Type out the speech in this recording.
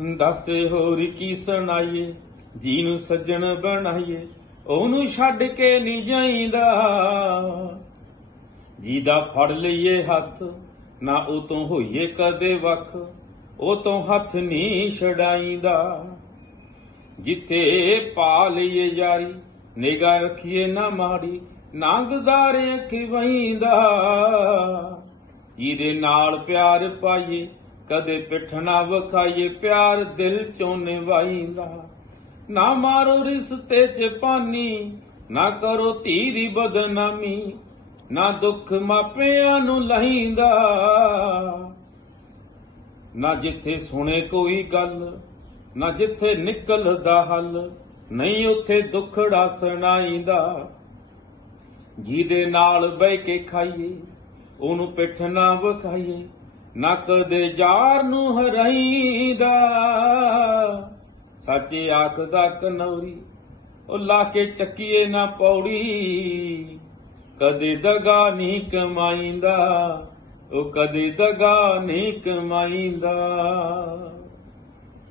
ਦੱਸੇ ਹੋਰ ਕੀ ਸੁਣਾਈਏ? ਜੀ ਨੂੰ ਸੱਜਣ ਬਣਾਈਏ, ਉਹਨੂੰ ਛੱਡ ਕੇ ਨਹੀਂ ਜਾਈਦਾ। ਜੀ ਦਾ ਫੜ ਲਈਏ ਹੱਥ, ਨਾ ਉਹ ਤੋਂ ਹੋਈਏ ਕਦੇ ਵੱਖ, ਉਹ ਤੋਂ ਹੱਥ ਨਹੀਂ ਛਡਾਈਂਦਾ। ਜਿੱਥੇ ਪਾ ਲਈਏ ਯਾਰੀ ਨਿਗਾ ਰੱਖੀਏ ਨਾ ਮਾੜੀ, ਨੰਗਦਾਰੇ ਅੱਖੀ ਵਹੀਂਦਾ। ਨਾਲ ਪਿਆਰ ਪਾਈਏ ਕਦੇ ਪਿੱਠ ਨਾ ਵਖਾਈਏ ਪਿਆਰ ਦਿਲ ਚੋਂ ਨਿਵਾਈਂਦਾ। ਨਾ ਮਾਰੋ ਰਿਸ਼ਤੇ ਚ ਪਾਨੀ, ਨਾ ਕਰੋ ਧੀ ਦੀ ਬਦਨਾਮੀ, ਨਾ ਦੁੱਖ ਮਾਪਿਆਂ ਨੂੰ ਲਹੀਂਦਾ। ਨਾ ਜਿੱਥੇ ਸੁਣੇ ਕੋਈ ਗੱਲ, ਨਾ ਜਿੱਥੇ ਨਿਕਲਦਾ ਹੱਲ, ਨਹੀਂ ਉੱਥੇ ਦੁੱਖੜਾ ਸੁਣਾਈਂਦਾ। ਜਿਹਦੇ ਨਾਲ ਬਹਿ ਕੇ ਖਾਈਏ, ਉਹਨੂੰ ਪਿੱਠ ਨਾ ਵਖਾਈਏ ਨਾ ਦੇ ਯਾਰ ਨੂੰ ਹਰਾਈਦਾ। ਸੱਚੇ ਆਖਦਾ ਕਨੌਰੀ, ਉਹ ਲਾ ਕੇ ਚੱਕੀਏ ਨਾ ਪੌੜੀ। ਕਦੇ ਦਗਾ ਨਹੀਂ ਕਮਾਈਂਦਾ, ਉਹ ਕਦੇ ਦਗਾ ਨਹੀਂ ਕਮਾਈਂਦਾ।